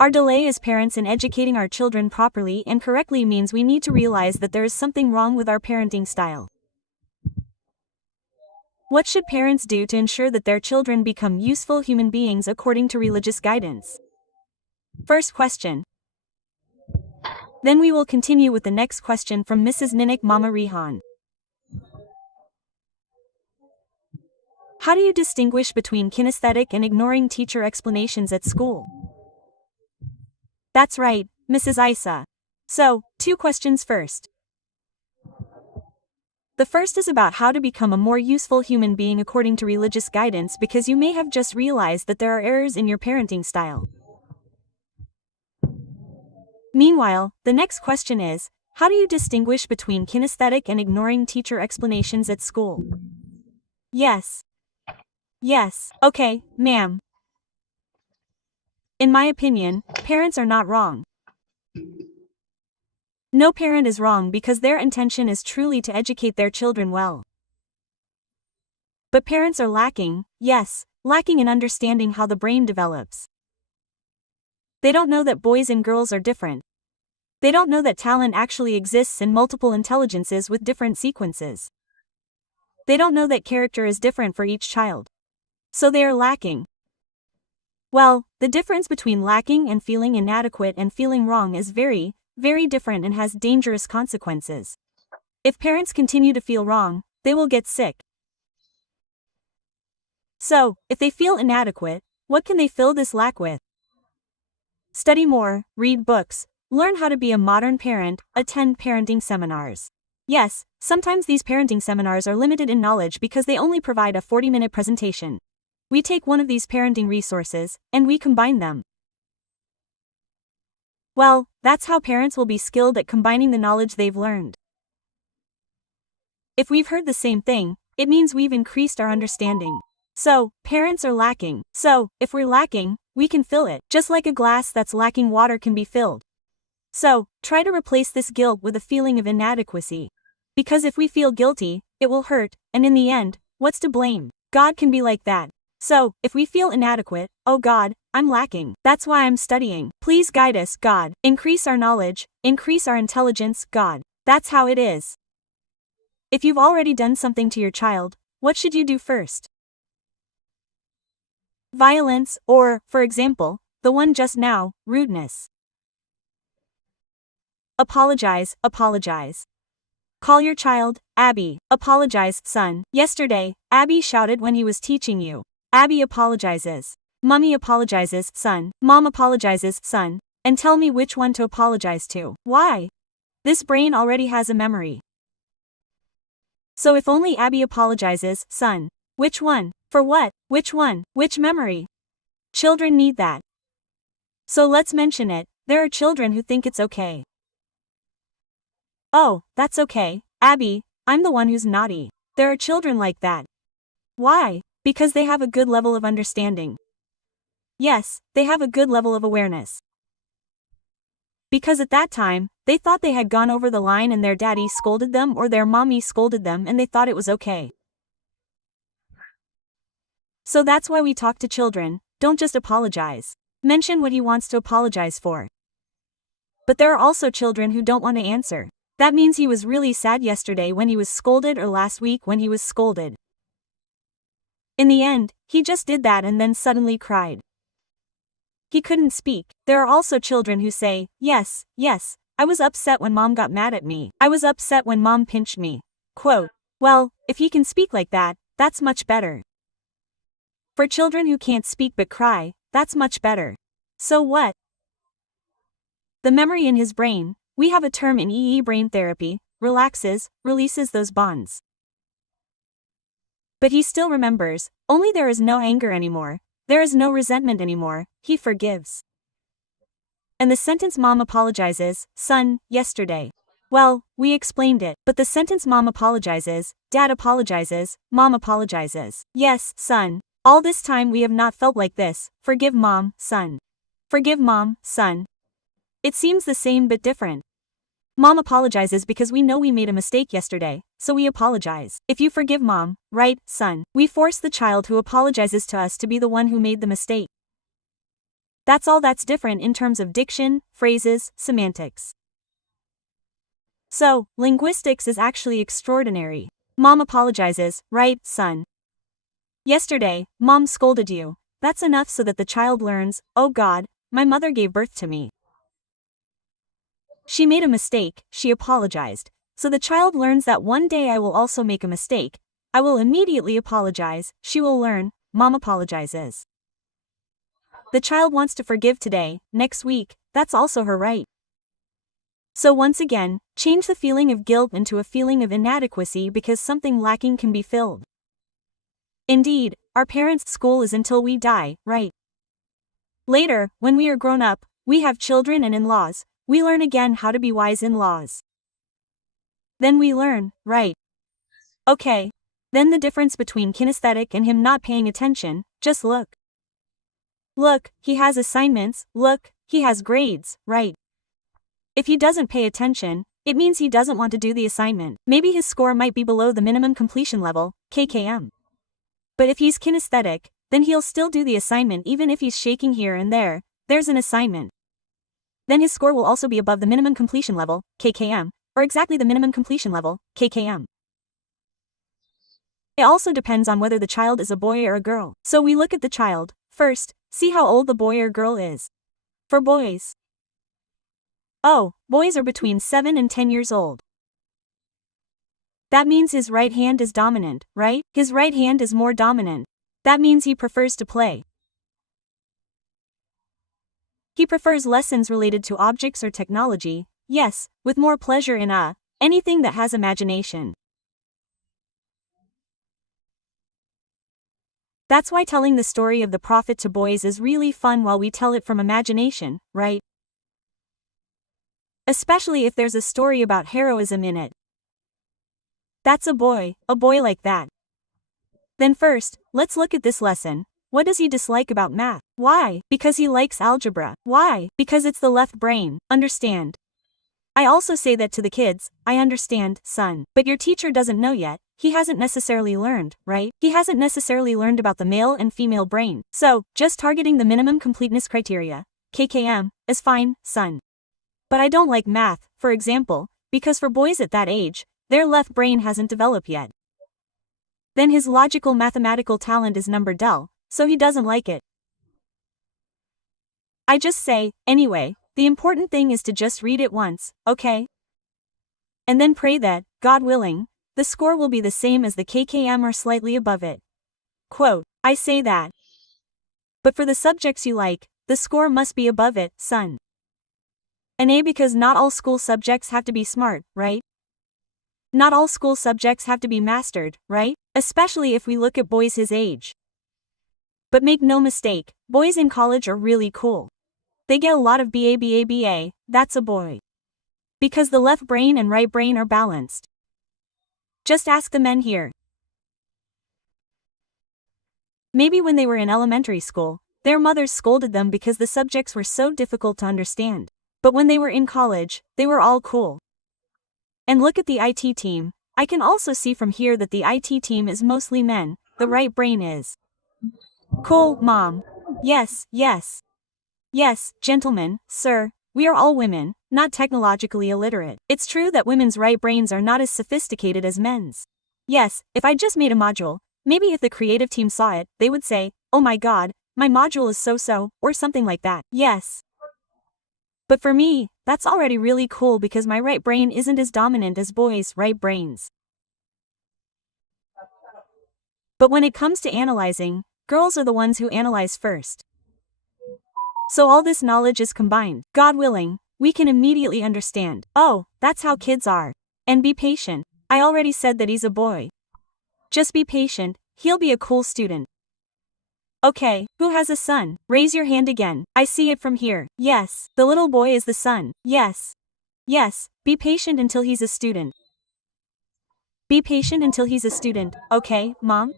Our delay as parents in educating our children properly and correctly means we need to realize that there is something wrong with our parenting style. What should parents do to ensure that their children become useful human beings according to religious guidance? First question. Then we will continue with the next question from Mrs. Ninik Mama Rihan. How do you distinguish between kinesthetic and ignoring teacher explanations at school? That's right, Mrs. Aisah. So, 2 questions first. The first is about how to become a more useful human being according to religious guidance, because you may have just realized that there are errors in your parenting style. Meanwhile, the next question is, how do you distinguish between kinesthetic and ignoring teacher explanations at school? Yes. Yes, okay, ma'am. In my opinion, parents are not wrong. No parent is wrong because their intention is truly to educate their children well. But parents are lacking, yes, lacking in understanding how the brain develops. They don't know that boys and girls are different. They don't know that talent actually exists in multiple intelligences with different sequences. They don't know that character is different for each child. So they are lacking. Well, the difference between lacking and feeling inadequate and feeling wrong is very, very different and has dangerous consequences. If parents continue to feel wrong, they will get sick. So, if they feel inadequate, what can they fill this lack with? Study more, read books, learn how to be a modern parent, attend parenting seminars. Yes, sometimes these parenting seminars are limited in knowledge because they only provide a 40-minute presentation. We take one of these parenting resources, and we combine them. Well, that's how parents will be skilled at combining the knowledge they've learned. If we've heard the same thing, it means we've increased our understanding. So, parents are lacking. So, if we're lacking, we can fill it, just like a glass that's lacking water can be filled. So, try to replace this guilt with a feeling of inadequacy. Because if we feel guilty, it will hurt, and in the end, what's to blame? God can be like that. So, if we feel inadequate, oh God, I'm lacking. That's why I'm studying. Please guide us, God. Increase our knowledge, increase our intelligence, God. That's how it is. If you've already done something to your child, what should you do first? Violence, or, for example, the one just now, rudeness. Apologize, apologize. Call your child, Abby. Apologize, son. Yesterday, Abby shouted when he was teaching you. Abby apologizes. Mummy apologizes, son. Mom apologizes, son. And tell me which one to apologize to. Why? This brain already has a memory. So if only Abby apologizes, son. Which one? For what? Which one? Which memory? Children need that. So let's mention it. There are children who think it's okay. Oh, that's okay, Abby, I'm the one who's naughty. There are children like that. Why? Because they have a good level of understanding. Yes, they have a good level of awareness. Because at that time, they thought they had gone over the line and their daddy scolded them or their mommy scolded them and they thought it was okay. So that's why we talk to children, don't just apologize. Mention what he wants to apologize for. But there are also children who don't want to answer. That means he was really sad yesterday when he was scolded or last week when he was scolded. In the end, he just did that and then suddenly cried. He couldn't speak. There are also children who say, yes, I was upset when mom got mad at me. I was upset when mom pinched me. Quote, well, if he can speak like that, that's much better. For children who can't speak but cry, that's much better. So what? The memory in his brain, we have a term in EE brain therapy, relaxes, releases those bonds. But he still remembers, only there is no anger anymore, there is no resentment anymore, he forgives. And the sentence mom apologizes, son, yesterday. Well, we explained it, but the sentence mom apologizes, dad apologizes, mom apologizes. Yes, son. All this time we have not felt like this, forgive mom, son. Forgive mom, son. It seems the same but different. Mom apologizes because we know we made a mistake yesterday, so we apologize. If you forgive mom, right, son, we force the child who apologizes to us to be the one who made the mistake. That's all that's different in terms of diction, phrases, semantics. So, linguistics is actually extraordinary. Mom apologizes, right, son? Yesterday, Mom scolded you. That's enough so that the child learns, oh God, my mother gave birth to me. She made a mistake, she apologized. So the child learns that one day I will also make a mistake. I will immediately apologize, she will learn, Mom apologizes. The child wants to forgive today, next week, that's also her right. So once again, change the feeling of guilt into a feeling of inadequacy because something lacking can be filled. Indeed, our parents' school is until we die, right? Later, when we are grown up, we have children and in-laws, we learn again how to be wise in-laws. Then we learn, right? Okay. Then the difference between kinesthetic and him not paying attention, just look. Look, he has assignments, look, he has grades, right? If he doesn't pay attention, it means he doesn't want to do the assignment. Maybe his score might be below the minimum completion level, KKM. But if he's kinesthetic, then he'll still do the assignment even if he's shaking here and there, there's an assignment. Then his score will also be above the minimum completion level, KKM, or exactly the minimum completion level, KKM. It also depends on whether the child is a boy or a girl. So we look at the child, first, see how old the boy or girl is. For boys. Oh, boys are between 7 and 10 years old. That means his right hand is dominant, right? His right hand is more dominant. That means he prefers to play. He prefers lessons related to objects or technology, yes, with more pleasure in anything that has imagination. That's why telling the story of the prophet to boys is really fun while we tell it from imagination, right? Especially if there's a story about heroism in it. That's a boy like that. Then first, let's look at this lesson. What does he dislike about math? Why? Because he likes algebra. Why? Because it's the left brain, understand. I also say that to the kids, I understand, son. But your teacher doesn't know yet, he hasn't necessarily learned, right? He hasn't necessarily learned about the male and female brain. So, just targeting the minimum completeness criteria, KKM, is fine, son. But I don't like math, for example, because for boys at that age, their left brain hasn't developed yet. Then his logical mathematical talent is number dull, so he doesn't like it. I just say, anyway, the important thing is to just read it once, okay? And then pray that, God willing, the score will be the same as the KKM or slightly above it. Quote, I say that. But for the subjects you like, the score must be above it, son. An A because not all school subjects have to be smart, right? Not all school subjects have to be mastered, right? Especially if we look at boys his age. But make no mistake, boys in college are really cool. They get a lot of BA, that's a boy. Because the left brain and right brain are balanced. Just ask the men here. Maybe when they were in elementary school, their mothers scolded them because the subjects were so difficult to understand. But when they were in college, they were all cool. And look at the IT team, I can also see from here that the IT team is mostly men, the right brain is. Cool, Mom. Yes, yes. Yes, gentlemen, sir, we are all women, not technologically illiterate. It's true that women's right brains are not as sophisticated as men's. Yes, if I just made a module, maybe if the creative team saw it, they would say, oh my god, my module is so-so, or something like that. Yes. But for me, that's already really cool because my right brain isn't as dominant as boys' right brains. But when it comes to analyzing, girls are the ones who analyze first. So all this knowledge is combined. God willing, we can immediately understand. Oh, that's how kids are. And be patient. I already said that he's a boy. Just be patient, he'll be a cool student. Okay, who has a son? Raise your hand again. I see it from here. Yes, the little boy is the son. Yes. Yes, be patient until he's a student. Be patient until he's a student, okay, Mom?